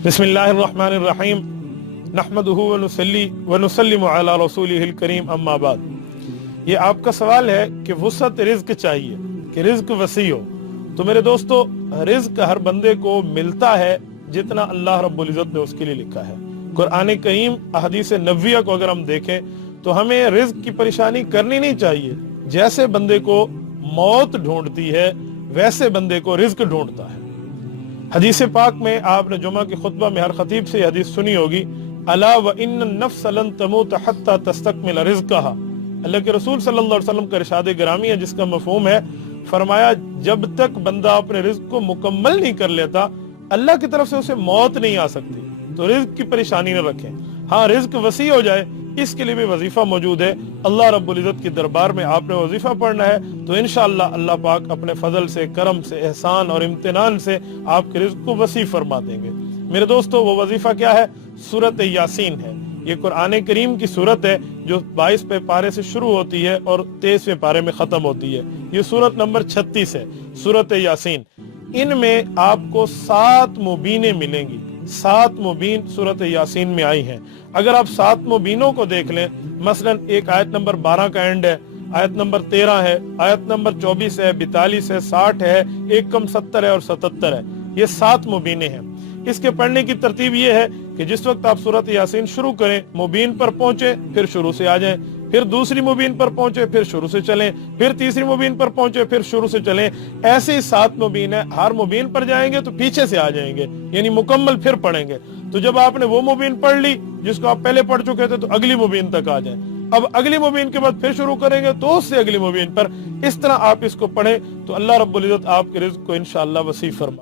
बिस्मिल्लाहिर्रहमानिर्रहीम नहमदुहु व नुसल्ली व नुसल्लिमु अला रसूलिहिल करीम अम्मा बाद। ये आपका सवाल है कि वुसअत रिज्क चाहिए कि रिज्क वसी हो। तो मेरे दोस्तों, रिज्क हर बंदे को मिलता है जितना अल्लाह रब्बुल इज्जत ने उसके लिए लिखा है। कुरान करीम अहदीस नबविया को अगर हम देखें तो हमें रिज्क की परेशानी करनी नहीं चाहिए। जैसे बंदे को मौत ढूंढती है वैसे बंदे को रिज्क ढूंढता है। हदीस पाक में आपने जुमा के खुतबा में हर खतीब से हदीस सुनी होगी, अला व इन्न नफ्स लन तमूत हत्ता तस्तकमिल रिज़्क़हा। अल्लाह के रसूल सल्लल्लाहु अलैहि वसल्लम का इरशाद गिरामी है जिसका मफहूम है, फरमाया जब तक बंदा अपने रिज्क को मुकम्मल नहीं कर लेता अल्लाह की तरफ से उसे मौत नहीं आ सकती। तो रिज्क की परेशानी न रखें। हाँ, रिज्क वसी हो जाए इसके लिए भी वजीफा मौजूद है। अल्लाह रब्बुल इज्जत के दरबार में आपने वजीफा पढ़ना है तो इंशाअल्लाह अल्लाह पाक अपने फजल से, करम से, एहसान और इम्तिनान से आपके रिज्क को वसी फरमा देंगे। मेरे दोस्तों, वो वजीफा क्या है? सूरत यासीन है। ये कुरान करीम की सूरत है जो 22वें पारे से शुरू होती है और 23वें पारे में खत्म होती है। ये सूरत नंबर 36 है, सूरत यासीन। इनमें आपको 7 मुबीनें मिलेंगी। 7 मुबीन सूरत यासीन में आई हैं। अगर आप 7 मुबीनों को देख लें, मसलन एक आयत नंबर 12 का एंड है, आयत नंबर 13 है, आयत नंबर 24 है, 42 है, 60 है, एक कम 70 है और 77 है। ये 7 मुबीनें हैं। इसके पढ़ने की तरतीब ये है कि जिस वक्त आप सूरत यासीन शुरू करें, मुबीन पर पहुंचे फिर शुरू से आ जाएं, फिर दूसरी मुबीन पर पहुंचे फिर शुरू से चलें, फिर तीसरी मुबीन पर पहुंचे फिर शुरू से चलें। ऐसे ही 7 मुबीन है। हर मुबीन पर जाएंगे तो पीछे से आ जाएंगे, यानी मुकम्मल फिर पढ़ेंगे। तो जब आपने वो मुबीन पढ़ ली जिसको आप पहले पढ़ चुके थे तो अगली मुबीन तक आ जाएं। अब अगली मुबीन के बाद फिर शुरू करेंगे तो उससे अगली मुबीन पर। इस तरह आप इसको पढ़ें तो अल्लाह रब्बुल इज्जत आपके रिज्क को इंशाअल्लाह वसी फरमा।